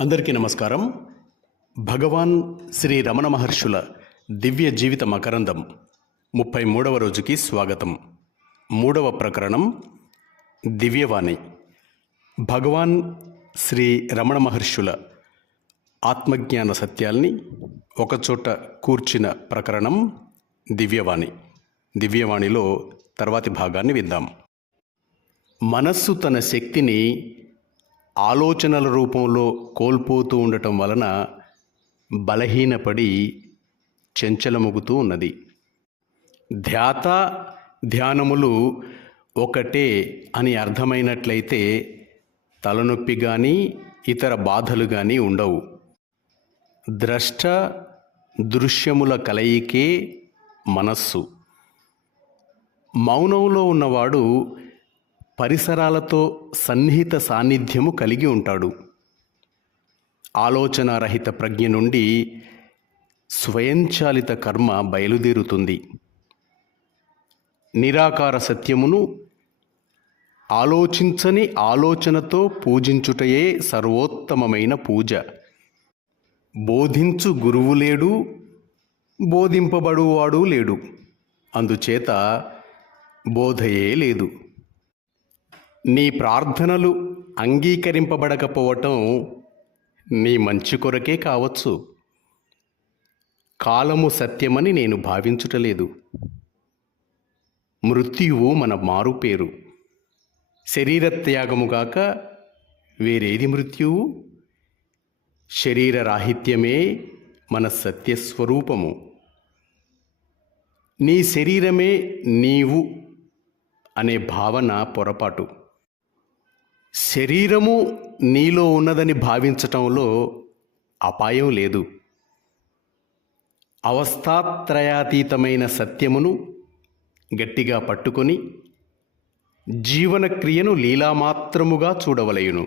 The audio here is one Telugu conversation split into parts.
అందరికీ నమస్కారం. భగవాన్ శ్రీ రమణ మహర్షుల దివ్య జీవిత మకరందం ముప్పై మూడవ రోజుకి స్వాగతం. మూడవ ప్రకరణం దివ్యవాణి. భగవాన్ శ్రీ రమణ మహర్షుల ఆత్మజ్ఞాన సత్యాల్ని ఒకచోట కూర్చిన ప్రకరణం దివ్యవాణి. దివ్యవాణిలో తర్వాతి భాగాన్ని విందాం. మనస్సు తన శక్తిని ఆలోచనల రూపంలో కోల్పోతూ ఉండటం వలన బలహీనపడి చెంచలమగుతూ ఉన్నది. ధ్యాత ధ్యానములు ఒకటే అని అర్థమైనట్లయితే తలనొప్పి కానీ ఇతర బాధలు కానీ ఉండవు. ద్రష్ట దృశ్యముల కలయికే మనస్సు. మౌనంలో ఉన్నవాడు పరిసరాలతో సన్నిహిత సాన్నిధ్యము కలిగి ఉంటాడు. ఆలోచనారహిత ప్రజ్ఞ నుండి స్వయంచాలిత కర్మ బయలుదేరుతుంది. నిరాకార సత్యమును ఆలోచించని ఆలోచనతో పూజించుటయే సర్వోత్తమమైన పూజ. బోధించు గురువు లేడు బోధింపబడువాడు లేడు. అందుచేత బోధయే లేదు. నీ ప్రార్థనలు అంగీకరింపబడకపోవటం నీ మంచి కొరకే కావచ్చు. కాలము సత్యమని నేను భావించుటలేదు. మృత్యువు మన మారు పేరు. శరీరత్యాగముగాక వేరేది మృత్యువు. శరీర రాహిత్యమే మన సత్యస్వరూపము. నీ శరీరమే నీవు అనే భావన పొరపాటు. శరీరము నీలో ఉన్నదని భావించటంలో అపాయం లేదు. అవస్థాత్రయాతీతమైన సత్యమును గట్టిగా పట్టుకొని జీవనక్రియను లీలామాత్రముగా చూడవలయును.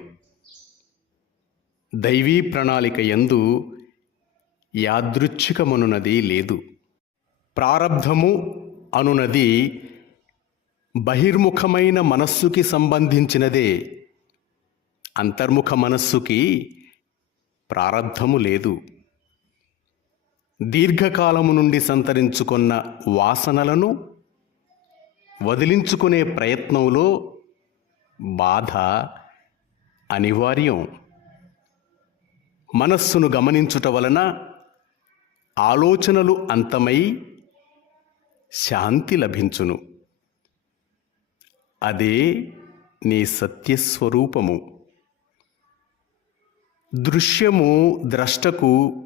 దైవీ ప్రణాళిక ఎందు యాదృచ్ఛికమనున్నది లేదు. ప్రారబ్ధము అనునది బహిర్ముఖమైన మనస్సుకి సంబంధించినదే అంతర్ముఖ మనస్సుకి ప్రారబ్ధము లేదు. దీర్ఘకాలము నుండి సంతరించుకున్న వాసనలను వదిలించుకునే ప్రయత్నంలో బాధ అనివార్యం. మనస్సును గమనించుట వలన ఆలోచనలు అంతమై శాంతి లభించును. అదే నీ సత్యస్వరూపము. దృశ్యము ద్రష్టకు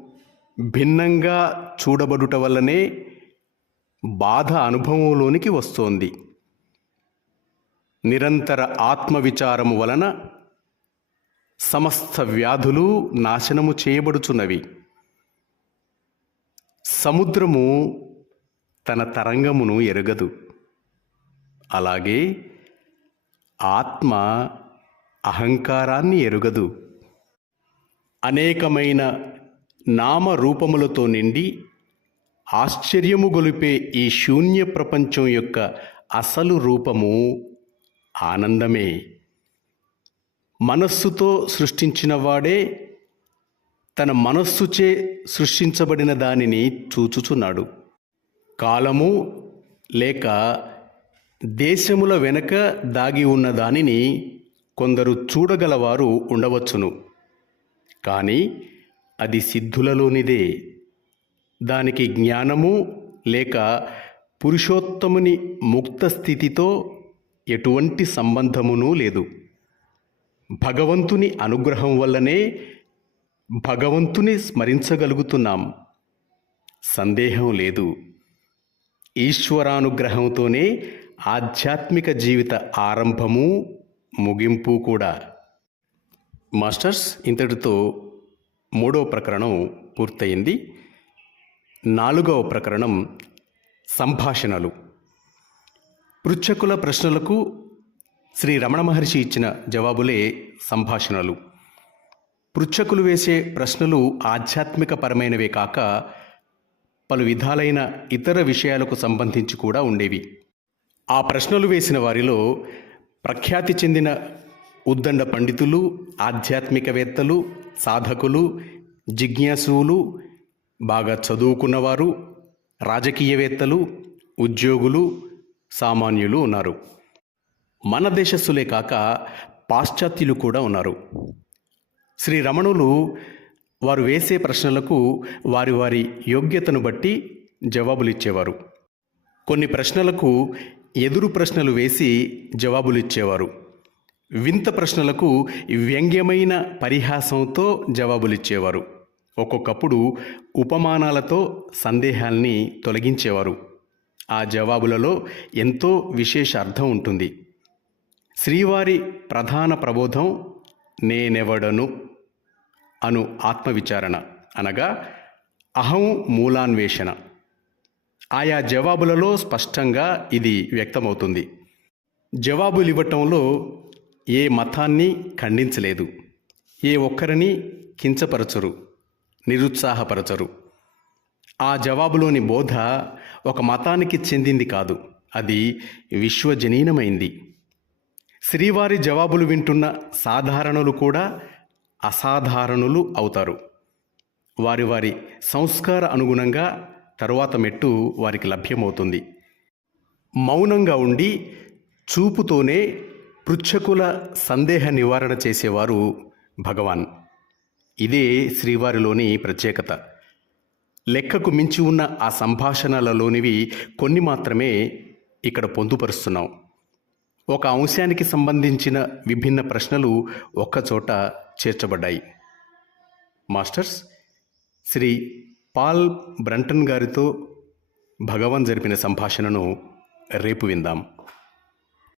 భిన్నంగా చూడబడుట వల్లనే బాధ అనుభవంలోనికి వస్తోంది. నిరంతర ఆత్మవిచారము వలన సమస్త వ్యాధులు నాశనము చేయబడుచున్నవి. సముద్రము తన తరంగమును ఎరగదు. అలాగే ఆత్మ అహంకారాన్ని ఎరుగదు. అనేకమైన నామరూపములతో నిండి ఆశ్చర్యము గొలిపే ఈ శూన్య ప్రపంచం యొక్క అసలు రూపము ఆనందమే. మనస్సుతో సృష్టించిన వాడే తన మనస్సుచే సృష్టించబడిన దానిని చూచుచున్నాడు. కాలము లేక దేశముల వెనక దాగి ఉన్న దానిని కొందరు చూడగలవారు ఉండవచ్చును. కానీ అది సిద్ధులలోనిదే. దానికి జ్ఞానము లేక పురుషోత్తముని ముక్త స్థితితో ఎటువంటి సంబంధమునూ లేదు. భగవంతుని అనుగ్రహం వల్లనే భగవంతుని స్మరించగలుగుతున్నాం. సందేహం లేదు. ఈశ్వరానుగ్రహంతోనే ఆధ్యాత్మిక జీవిత ఆరంభము ముగింపు కూడా. మాస్టర్స్ ఇంతటితో మూడవ ప్రకరణం పూర్తయింది. నాలుగవ ప్రకరణం సంభాషణలు. పృచ్ఛకుల ప్రశ్నలకు శ్రీ రమణ మహర్షి ఇచ్చిన జవాబులే సంభాషణలు. పృచ్ఛకులు వేసే ప్రశ్నలు ఆధ్యాత్మిక పరమైనవే కాక పలు విధాలైన ఇతర విషయాలకు సంబంధించి కూడా ఉండేవి. ఆ ప్రశ్నలు వేసిన వారిలో ప్రఖ్యాతి చెందిన ఉద్దండ పండితులు ఆధ్యాత్మికవేత్తలు సాధకులు జిజ్ఞాసువులు బాగా చదువుకున్నవారు రాజకీయవేత్తలు ఉద్యోగులు సామాన్యులు ఉన్నారు. మన దేశస్థులే కాక పాశ్చాత్యులు కూడా ఉన్నారు. శ్రీ రమణులు వారు వేసే ప్రశ్నలకు వారి వారి యోగ్యతను బట్టి జవాబులు ఇచ్చేవారు కొన్ని ప్రశ్నలకు ఎదురు ప్రశ్నలు వేసి జవాబులు ఇచ్చేవారు వింత ప్రశ్నలకు వ్యంగ్యమైన పరిహాసంతో జవాబులు ఇచ్చేవారు ఒక్కొక్కప్పుడు ఉపమానాలతో సందేహాల్ని తొలగించేవారు. ఆ జవాబులలో ఎంతో విశేష అర్థం ఉంటుంది. శ్రీవారి ప్రధాన ప్రబోధం నేనెవడను అను ఆత్మవిచారణ అనగా అహం మూలాన్వేషణ. ఆయా జవాబులలో స్పష్టంగా ఇది వ్యక్తమవుతుంది. జవాబులు ఇవ్వటంలో ఏ మతాన్ని ఖండించలేదు. ఏ ఒక్కరిని కించపరచరు నిరుత్సాహపరచరు. ఆ జవాబులోని బోధ ఒక మతానికి చెందింది కాదు అది విశ్వజనీనమైంది. శ్రీవారి జవాబులు వింటున్న సాధారణులు కూడా అసాధారణులు అవుతారు. వారి వారి సంస్కార అనుగుణంగా తరువాత మెట్టు వారికి లభ్యమవుతుంది. మౌనంగా ఉండి చూపుతోనే పృచ్ఛకుల సందేహ నివారణ చేసేవారు భగవాన్. ఇదే శ్రీవారిలోని ప్రత్యేకత. లెక్కకు మించి ఉన్న ఆ సంభాషణలలోనివి కొన్ని మాత్రమే ఇక్కడ పొందుపరుస్తున్నాం. ఒక అంశానికి సంబంధించిన విభిన్న ప్రశ్నలు ఒక్కచోట చేర్చబడ్డాయి. మాస్టర్స్ శ్రీ పాల్ బ్రంటన్ గారితో భగవాన్ జరిపిన సంభాషణను రేపు విందాం.